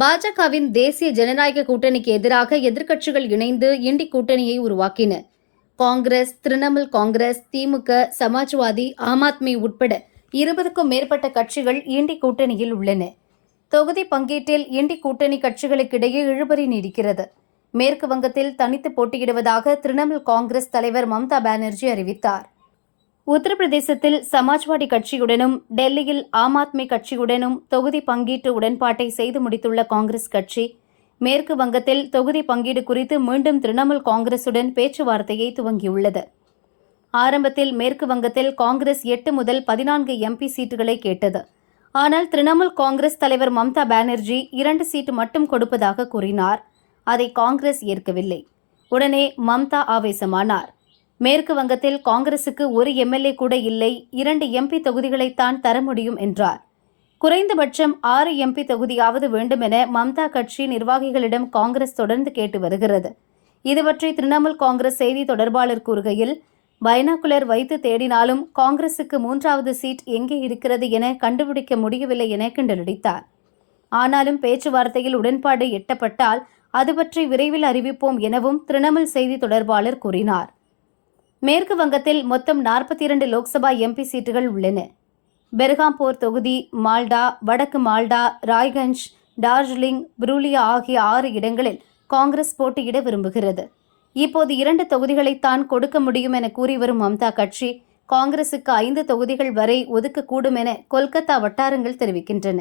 பாஜகவின் தேசிய ஜனநாயக கூட்டணிக்கு எதிராக எதிர்க்கட்சிகள் இணைந்து இண்டி கூட்டணியை உருவாக்கின. காங்கிரஸ் திரிணாமுல் காங்கிரஸ் திமுக சமாஜ்வாதி ஆம் ஆத்மி உட்பட இருபதுக்கும் மேற்பட்ட கட்சிகள் இண்டி கூட்டணியில் உள்ளன. தொகுதி பங்கீட்டில் இண்டி கூட்டணி கட்சிகளுக்கிடையே இழுபறி நீடிக்கிறது. மேற்கு வங்கத்தில் தனித்து போட்டியிடுவதாக திரிணாமுல் காங்கிரஸ் தலைவர் மம்தா பானர்ஜி அறிவித்தார். உத்தரப்பிரதேசத்தில் சமாஜ்வாடி கட்சியுடனும் டெல்லியில் ஆம் ஆத்மி கட்சியுடனும் தொகுதி பங்கீட்டு உடன்பாட்டை செய்து முடித்துள்ள காங்கிரஸ் கட்சி மேற்கு வங்கத்தில் தொகுதி பங்கீடு குறித்து மீண்டும் திரிணாமுல் காங்கிரசுடன் பேச்சுவார்த்தையை துவங்கியுள்ளது. ஆரம்பத்தில் மேற்கு வங்கத்தில் காங்கிரஸ் எட்டு முதல் பதினான்கு எம்பி சீட்டுகளை கேட்டது. ஆனால் திரிணாமுல் காங்கிரஸ் தலைவர் மம்தா பானர்ஜி இரண்டு சீட்டு மட்டும் கொடுப்பதாக கூறினார். அதை காங்கிரஸ் ஏற்கவில்லை. உடனே மம்தா ஆவேசமானார். மேற்கு வங்கத்தில் காங்கிரசுக்கு ஒரு எம்எல்ஏ கூட இல்லை இரண்டு எம்பி தொகுதிகளைத்தான் தர முடியும் என்றார். குறைந்தபட்சம் ஆறு எம்பி தொகுதியாவது வேண்டுமென மம்தா கட்சி நிர்வாகிகளிடம் காங்கிரஸ் தொடர்ந்து கேட்டு வருகிறது. இதுபற்றி திரிணாமுல் காங்கிரஸ் செய்தி தொடர்பாளர் கூறுகையில் பைனாகுலர் வைத்து தேடினாலும் காங்கிரசுக்கு மூன்றாவது சீட் எங்கே இருக்கிறது என கண்டுபிடிக்க முடியவில்லை என கிண்டலடித்தார். ஆனாலும் பேச்சுவார்த்தையில் உடன்பாடு எட்டப்பட்டால் அது பற்றி விரைவில் அறிவிப்போம் எனவும் திரிணாமுல் செய்தி தொடர்பாளர் கூறினார். மேற்கு வங்கத்தில் மொத்தம் நாற்பத்தி இரண்டு லோக்சபா எம்பி சீட்டுகள் உள்ளன. பெர்காம்பூர் தொகுதி மால்டா வடக்கு மால்டா ராய்கஞ்ச் டார்ஜிலிங் புரூலியா ஆகிய ஆறு இடங்களில் காங்கிரஸ் போட்டியிட விரும்புகிறது. இப்போது இரண்டு தொகுதிகளைத்தான் கொடுக்க முடியும் என கூறி வரும் மம்தா கட்சி காங்கிரசுக்கு ஐந்து தொகுதிகள் வரை ஒதுக்கக்கூடும் என கொல்கத்தா வட்டாரங்கள் தெரிவிக்கின்றன.